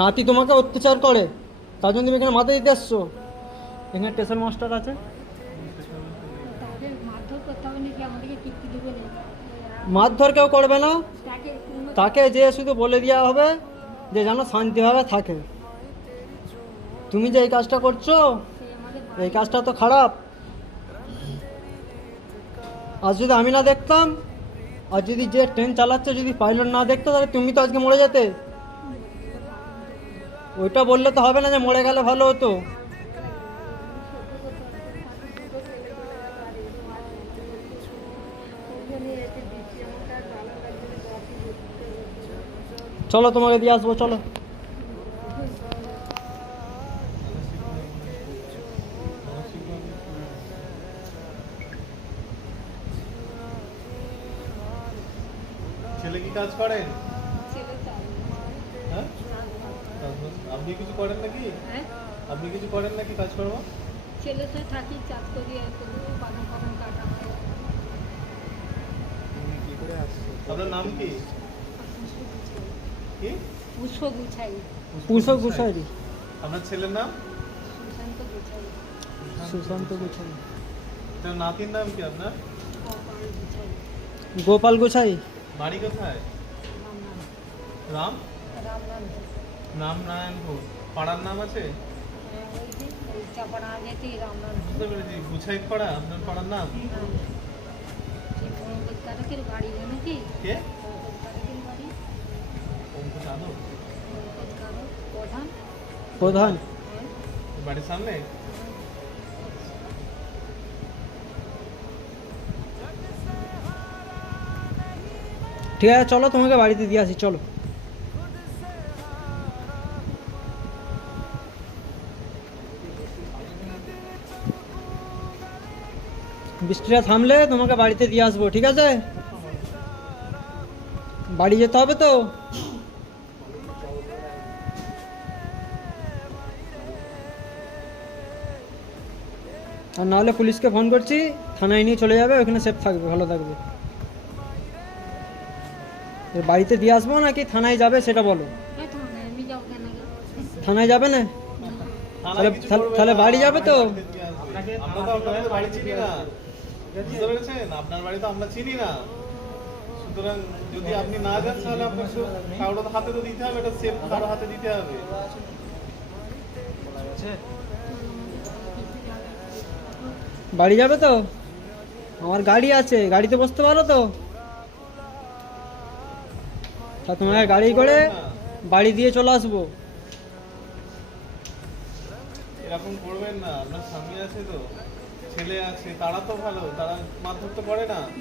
নাতি তোমাকে অত্যাচার করে, তার জন্য তুমি এখানে মাথা দিতে আসছো। এখানে স্টেশন মাস্টার আছে। তাদের মারধর করতে হবে নাকি আমাদেরকে কীর্তি দেবে না? মারধর কেউ করবে না, তাকে তাকে যে শুধু বলে দেওয়া হবে যে যেন শান্তিভাবে থাকে। তুমি যে এই কাজটা করছো, সে আমাদের এই কাজটা তো খারাপ। আর যদি আমি না দেখতাম, আর যদি যে ট্রেন চালাচ্ছে যদি পাইলট না দেখতো, তাহলে তুমি তো আজকে মরে যেতে। ওইটা বললে তো হবে না যে মরে গেলে ভালো হতো। চলো তোমাকে দিয়ে আসবো, চলো। ছেলে কি কাজ করেন? ছেলে চাই। হ্যাঁ, আপনি কিছু করেন নাকি? হ্যাঁ, আপনি কিছু করেন নাকি কাজকর্ম? ছেলের সাথে থাকি, চাষ করি, আর তবু বাগান ফাগান কাটা হয়। আপনার নাম কি? কি? পুষ্প গুছাই। পুষো গুছাই। আপনার ছেলের নাম? সুশান্ত গুছাই। সুশান্ত গুছাই। তার নাতির নাম কি আপনার? কপাল গুছাই। গোপাল গুছাই। বাড়ি কোথায়? রাম রাম রাম। নাম নারায়ণপুর। পাড়ার নাম আছে? ওই যে ওই চাপাড়া যেতেই রাম রাম। বুঝতে পেরেছি। গুছাইত পাড়া আপনার পাড়ার নাম? সেই পঙ্কজ কারকের বাড়ি জানো কি? কে? পঙ্কজ কারকের বাড়ি। পঙ্কজ যাদব? পঙ্কজ কারক প্রধান। প্রধান। হ্যাঁ, বাড়ির সামনে? ঠিক আছে, চলো তোমাকে বাড়িতে দিয়ে আসি, চলো। বৃষ্টিটা থামলে তোমাকে বাড়িতে দিয়ে আসবো, ঠিক আছে? বাড়ি যেতে হবে তো। আর নাহলে পুলিশকে ফোন করছি, থানায় নিয়ে চলে যাবে, ওখানে সেফ থাকবে, ভালো থাকবে। এর বাড়িতে দিয়ে আসবো নাকি থানায় যাবে সেটা বলো। এই তো না, আমি যাবো কেন গো? থানায় যাবে না? থানায় কিছু করবে তাহলে না, বাড়ি যাবে তো? বাড়িতে দিয়ে আসবে। আমরা তো আপনাদের বাড়ি চিনি না, বুঝতে পেরেছেন? আপনার বাড়ি তো আমরা চিনি না। সুতরাং যদি আপনি না যান তাহলে আপনার তো কারোর হাতে তো দিতে হবে, এটা সেফ কারোর হাতে দিতে হবে। বাড়ি যাবে তো? আমার গাড়ি আছে, গাড়িতে বসতে পারো তো? তা তোমাকে গাড়ি করে বাড়ি দিয়ে চলে আসবো। এরকম করবেন না, আপনার স্বামী আছে তো, ছেলে আছে, তারা তো ভালো, তারা মারধর তো করে না।